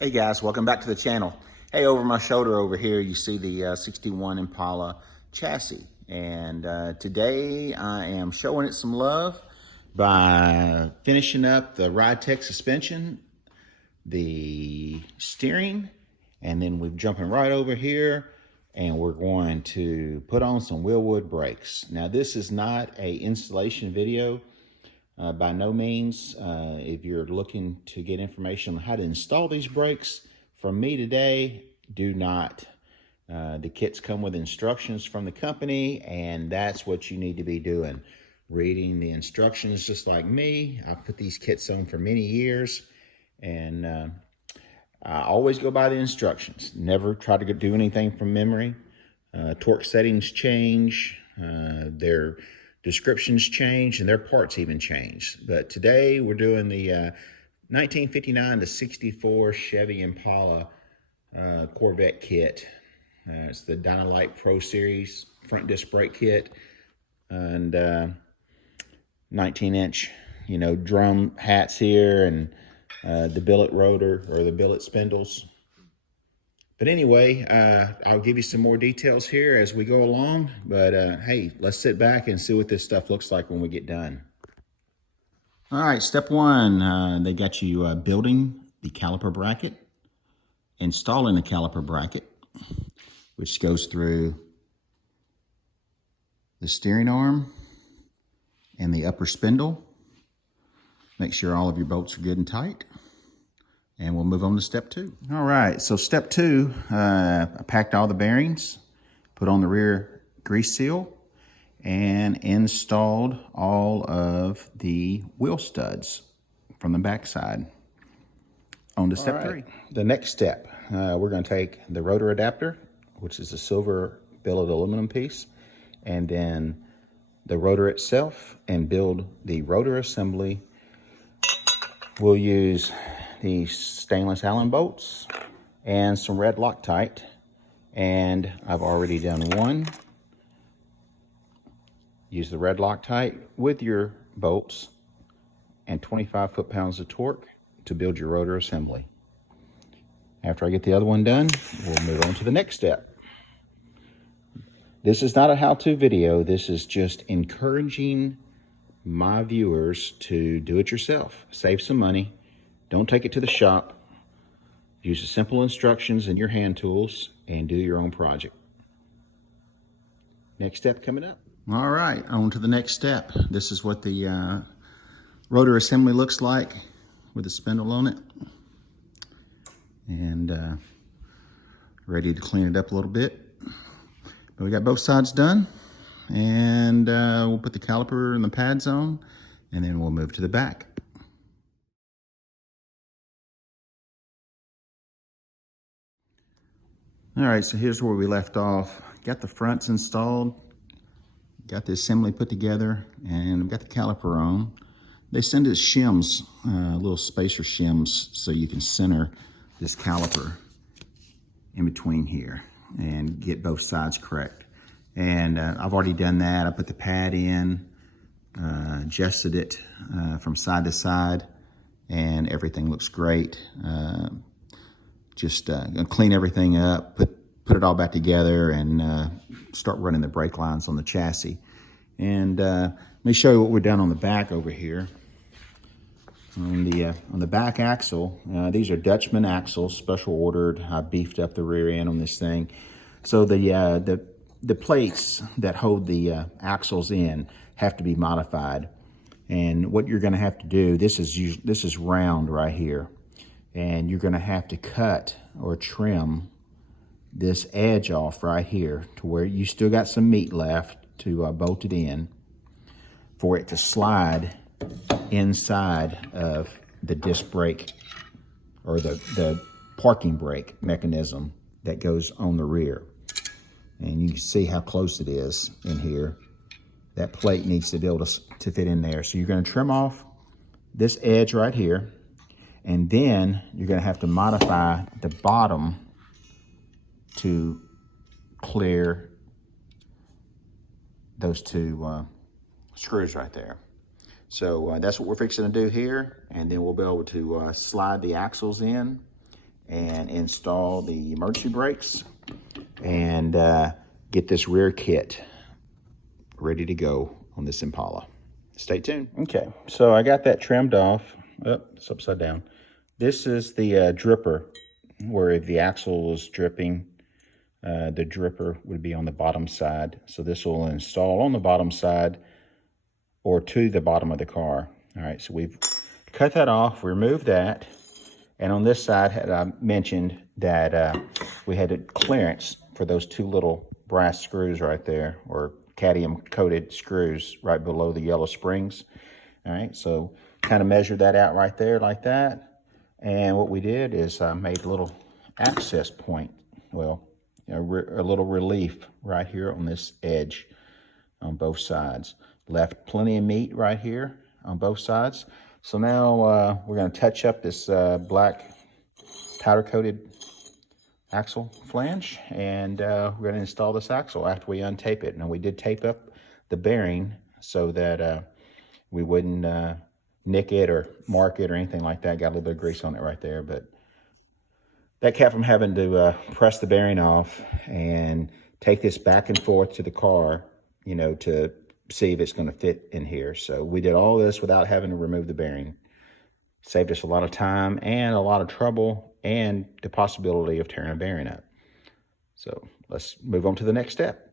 Hey guys, welcome back to the channel. Hey, over my shoulder over here, you see the 61 Impala chassis. And today I am showing it some love by finishing up the Ride Tech suspension, the steering, and then we're jumping right over here and we're going to put on some Wilwood brakes. Now this is not a installation video. By no means, if you're looking to get information on how to install these brakes from me today, do not. The kits come with instructions from the company, and that's what you need to be doing. Reading the instructions just like me. I've put these kits on for many years, and I always go by the instructions. Never try to do anything from memory. Torque settings change. Their descriptions change and their parts even change. But today we're doing the 1959 to 64 Chevy Impala Corvette kit. It's the Dynalite Pro Series front disc brake kit, and 19-inch, drum hats here, and the billet rotor or the billet spindles. But anyway, I'll give you some more details here as we go along. But hey, let's sit back and see what this stuff looks like when we get done. All right, step one, they got you building the caliper bracket, installing the caliper bracket, which goes through the steering arm and the upper spindle. Make sure all of your bolts are good and tight. And we'll move on to step two. All right, so step two, I packed all the bearings, put on the rear grease seal, and installed all of the wheel studs from the backside. On to step three. The next step, we're gonna take the rotor adapter, which is a silver billet aluminum piece, and then the rotor itself, and build the rotor assembly. We'll use these stainless Allen bolts and some red Loctite, and I've already done one. Use the red Loctite with your bolts and 25 foot-pounds of torque to build your rotor assembly. After I get the other one done, we'll move on to the next step. This is not a how-to video. This is just encouraging my viewers to do it yourself. Save some money. Don't take it to the shop. Use the simple instructions and your hand tools and do your own project. Next step coming up. All right, on to the next step. This is what the rotor assembly looks like with the spindle on it. And ready to clean it up a little bit. But we got both sides done. And we'll put the caliper and the pads on, and then we'll move to the back. All right, so here's where we left off. Got the fronts installed, got the assembly put together, and got the caliper on. They send us shims, little spacer shims, so you can center this caliper in between here and get both sides correct. And I've already done that. I put the pad in, adjusted it from side to side, and everything looks great. Just gonna clean everything up, put it all back together, and start running the brake lines on the chassis. And let me show you what we've done on the back over here. On the back axle, these are Dutchman axles, special ordered. I beefed up the rear end on this thing. So the plates that hold the axles in have to be modified. And what you're gonna have to do, this is round right here. And you're gonna have to cut or trim this edge off right here to where you still got some meat left to bolt it in for it to slide inside of the disc brake or the parking brake mechanism that goes on the rear. And you can see how close it is in here. That plate needs to be able to fit in there. So you're gonna trim off this edge right here, and then you're gonna have to modify the bottom to clear those two screws right there. So that's what we're fixing to do here, and then we'll be able to slide the axles in and install the emergency brakes and get this rear kit ready to go on this Impala. Stay tuned. Okay, so I got that trimmed off. Oh, it's upside down. This is the dripper where the axle was dripping. The dripper would be on the bottom side. So this will install on the bottom side or to the bottom of the car. All right, so we've cut that off, removed that. And on this side, I mentioned that we had a clearance for those two little brass screws right there, or cadmium coated screws right below the yellow springs. All right, so kind of measured that out right there like that. And what we did is made a little access point. Well, a little relief right here on this edge on both sides. Left plenty of meat right here on both sides. So now we're going to touch up this black powder coated axle flange, and we're going to install this axle after we untape it. Now we did tape up the bearing so that we wouldn't nick it or mark it or anything like that. Got a little bit of grease on it right there, but that kept from having to press the bearing off and take this back and forth to the car, you know, to see if it's going to fit in here. So we did all this without having to remove the bearing. Saved us a lot of time and a lot of trouble and the possibility of tearing a bearing up. So let's move on to the next step.